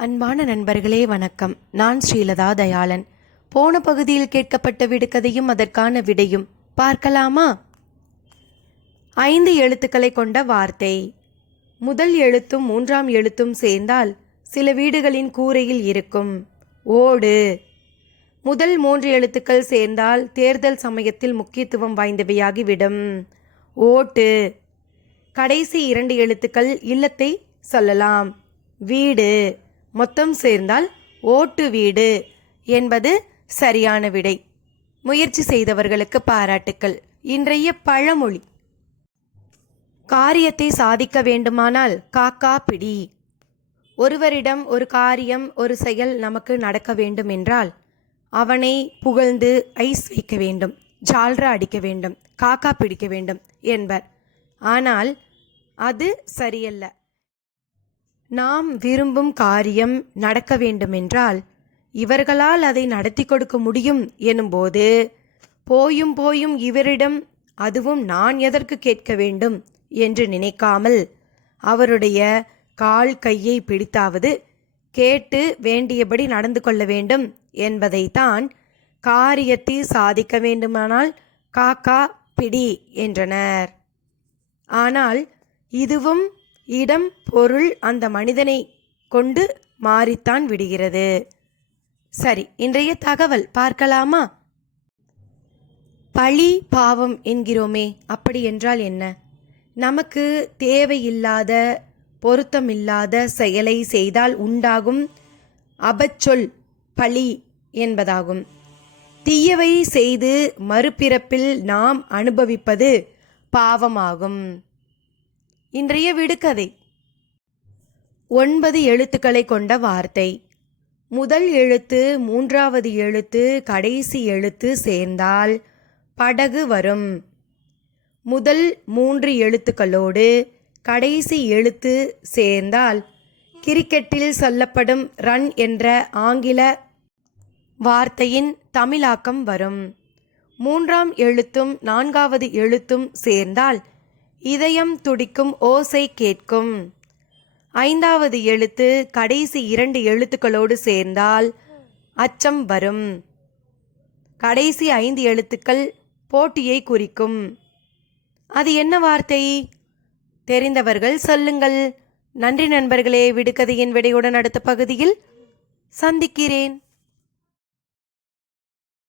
அன்பான நண்பர்களே வணக்கம். நான் ஸ்ரீலதா தயாளன். போன பகுதியில் கேட்கப்பட்ட விடுகதையும் அதற்கான விடையும் பார்க்கலாமா? ஐந்து எழுத்துக்களை கொண்ட வார்த்தை. முதல் எழுத்தும் மூன்றாம் எழுத்தும் சேர்ந்தால் சில வீடுகளின் கூரையில் இருக்கும். ஓடு. முதல் மூன்று எழுத்துக்கள் சேர்ந்தால் தேர்தல் சமயத்தில் முக்கியத்துவம் வாய்ந்தவையாகிவிடும். ஓட்டு. கடைசி இரண்டு எழுத்துக்கள் இல்லத்தை சொல்லலாம். வீடு. மொத்தம் சேர்ந்தால் ஓட்டு வீடு என்பது சரியான விடை. முயற்சி செய்தவர்களுக்கு பாராட்டுக்கள். இன்றைய பழமொழி. காரியத்தை சாதிக்க வேண்டுமானால் காக்கா பிடி. ஒருவரிடம் ஒரு காரியம் ஒரு செயல் நமக்கு நடக்க வேண்டும் என்றால் அவனை புகழ்ந்து ஐஸ் வைக்க வேண்டும் ஜால்ரா அடிக்க வேண்டும் காக்கா பிடிக்க வேண்டும் என்பர். ஆனால் அது சரியல்ல. நாம் விரும்பும் காரியம் நடக்க வேண்டுமென்றால் இவர்களால் அதை நடத்தி கொடுக்க முடியும் எனும்போது போயும் போயும் இவரிடம் அதுவும் நான் எதற்கு கேட்க வேண்டும் என்று நினைக்காமல் அவருடைய கால் கையை பிடித்தாவது கேட்டு வேண்டியபடி நடந்து கொள்ள வேண்டும் என்பதைத்தான் காரியத்தை சாதிக்க வேண்டுமானால் காக்கா பிடி என்றனர். ஆனால் இதுவும் இடம் பொருள் அந்த மனிதனை கொண்டு மாறித்தான் விடுகிறது. சரி இன்றைய தகவல் பார்க்கலாமா? பழி பாவம் என்கிறோமே அப்படி என்றால் என்ன? நமக்கு தேவையில்லாத பொருத்தமில்லாத செயலை செய்தால் உண்டாகும் அபச்சொல் பழி என்பதாகும். தீயவை செய்து மறுபிறப்பில் நாம் அனுபவிப்பது பாவமாகும். இன்றைய விடுகதை. ஒன்பது எழுத்துக்களை கொண்ட வார்த்தை. முதல் எழுத்து மூன்றாவது எழுத்து கடைசி எழுத்து சேர்ந்தால் படகு வரும். முதல் மூன்று எழுத்துக்களோடு கடைசி எழுத்து சேர்ந்தால் கிரிக்கெட்டில் சொல்லப்படும் ரன் என்ற ஆங்கில வார்த்தையின் தமிழாக்கம் வரும். மூன்றாம் எழுத்தும் நான்காவது எழுத்தும் சேர்ந்தால் இதயம் துடிக்கும் ஓசை கேட்கும். ஐந்தாவது எழுத்து கடைசி இரண்டு எழுத்துக்களோடு சேர்ந்தால் அச்சம் வரும். கடைசி ஐந்து எழுத்துக்கள் போட்டியை குறிக்கும். அது என்ன வார்த்தை? தெரிந்தவர்கள் சொல்லுங்கள். நன்றி நண்பர்களே விடுகதையின் விடையுடன் அடுத்த பகுதியில் சந்திக்கிறேன்.